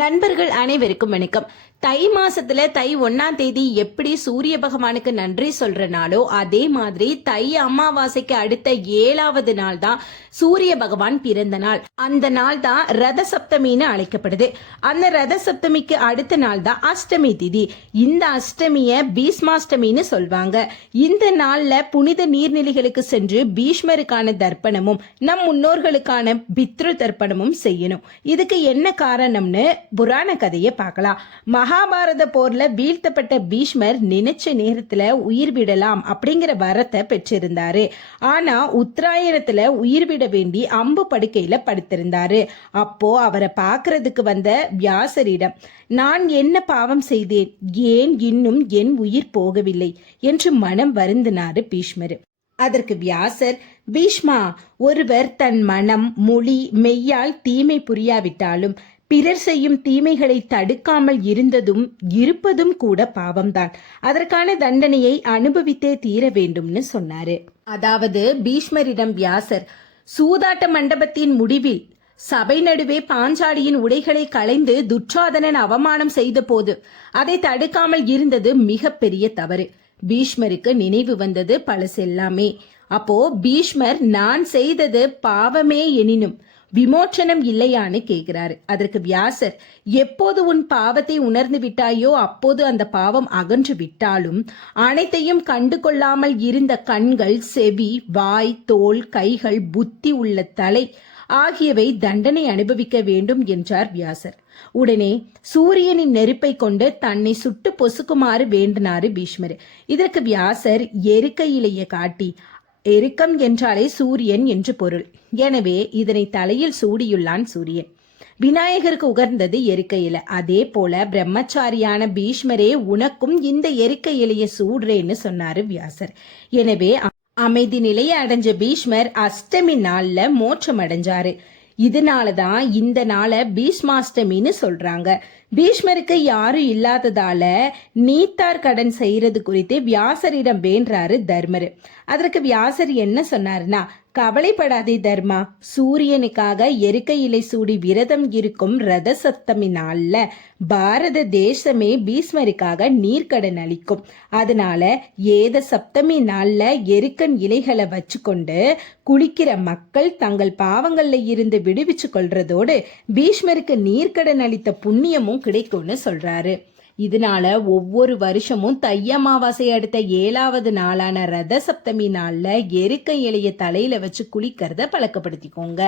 நண்பர்கள் அனைவருக்கும் வணக்கம். தை மாசத்துல தை ஒன்னாம் தேதி எப்படி சூரிய பகவானுக்கு நன்றி சொல்ற நாளோ அதே மாதிரி தை அமாவாசைக்கு அடுத்த ஏழாவது நாள் தான் சூரிய பகவான் பிறந்த நாள். அந்த நாள் தான் ரத சப்தமின்னு அழைக்கப்படுது. அந்த ரத சப்தமிக்கு அடுத்த நாள் தான் அஷ்டமி திதி. இந்த அஷ்டமிய பீஷ்மாஷ்டமின்னு சொல்வாங்க. இந்த நாள்ல புனித நீர்நிலைகளுக்கு சென்று பீஷ்மருக்கான தர்ப்பணமும் நம் முன்னோர்களுக்கான பித்ரு தர்ப்பணமும் செய்யணும். இதுக்கு என்ன காரணம்னு புராண கதையை பார்க்கலாம். மகாபாரத போர்ல வீழ்த்தப்பட்ட பீஷ்மர் நினைச்ச நேரத்துல உயிர் விடலாம் அப்படிங்கிற வரத்தை பெற்றிருந்தாரு. ஆனா உத்தராயணத்துல உயிர் விட வேண்டி அம்பு படுக்கையில படுத்திருந்தாரு. அப்போ அவரை பார்க்கறதுக்கு வந்த வியாசரிடம் நான் என்ன பாவம் செய்தேன்? ஏன் இன்னும் என் உயிர் போகவில்லை? என்று மனம் வருந்தினாரு பீஷ்மர். அதற்கு வியாசர் பீஷ்மா ஒருவர் தன் மனம் மொழி மெய்யால் தீமை புரியாவிட்டாலும் பிறர் செய்யும் தீமைகளை தடுக்காமல் இருந்ததும் இருப்பதும் கூட பாவம்தான். அதற்கான தண்டனையை அனுபவித்தே தீர வேண்டும்னு சொன்னாரு. அதாவது பீஷ்மரிடம் வியாசர் சூதாட்ட மண்டபத்தின் முடிவில் சபை நடுவே பாஞ்சாலியின் உடைகளை களைந்து துச்சாதனன் அவமானம் செய்த போது அதை தடுக்காமல் இருந்தது மிகப்பெரிய தவறு. பீஷ்மருக்கு நினைவு வந்தது பழசெல்லாமே. அப்போ பீஷ்மர் நான் செய்தது பாவமே எனினும் விமோச்சனம் இல்லையான்னு கேட்கிறாரு அதற்கு வியாசர் எப்போது உன் பாவத்தை உணர்ந்து விட்டாயோ அப்போது அந்த பாவம் அகன்று விட்டாலும் அனைத்தையும் கண்டு கொள்ளாமல் இருந்த கண்கள் செவி வாய் தோல் கைகள் புத்தி உள்ள தலை ஆகியவை தண்டனை அனுபவிக்க வேண்டும் என்றார் வியாசர். உடனே சூரியனின் நெருப்பை கொண்டு தன்னை சுட்டு பொசுக்குமாறு வேண்டினாரு பீஷ்மர். இதற்கு வியாசர் எருக்கையிலேயே காட்டி எருக்கம் என்றாலே சூரியன் என்று பொருள். எனவே இதனை தலையில் சூடியுள்ளான் சூரியன். விநாயகருக்கு உகர்ந்தது எருக்க இலை. அதே போல பிரம்மச்சாரியான பீஷ்மரே உனக்கும் இந்த எருக்க இலையை சூடுறேன்னு சொன்னாரு வியாசர். எனவே அமைதி நிலையை அடைஞ்ச பீஷ்மர் அஷ்டமி நாள்ல மோட்சம் அடைஞ்சாரு. இதனாலதான் இந்த நாளை பீஷ்மாஷ்டமின்னு சொல்றாங்க. பீஷ்மருக்கு யாரும் இல்லாததால நீத்தார் கடன் செய்யறது குறித்து வியாசரிடம் வேண்டாரு தர்மர். அதற்கு வியாசர் என்ன சொன்னாருன்னா கவலைப்படாதே தர்மா சூரியனுக்காக எருக்க இலை சூடி விரதம் இருக்கும் ரத சப்தமி பாரத தேசமே பீஷ்மருக்காக நீர்க்கடன் அளிக்கும். அதனால ஏத சப்தமி நாள்ல எருக்கன் இலைகளை வச்சுக்கொண்டு குளிக்கிற மக்கள் தங்கள் பாவங்கள்ல இருந்து விடுவிச்சு கொள்றதோடு பீஷ்மருக்கு நீர்க்கடன் அளித்த புண்ணியமும் கிடைக்கும்னு சொல்றாரு. இதனால ஒவ்வொரு வருஷமும் தை அமாவாசை அடுத்த ஏழாவது நாளான ரத சப்தமி நாள்ல எருக்க இலைய தலையில வச்சு குளிக்கிறத பழக்கப்படுத்திக்கோங்க.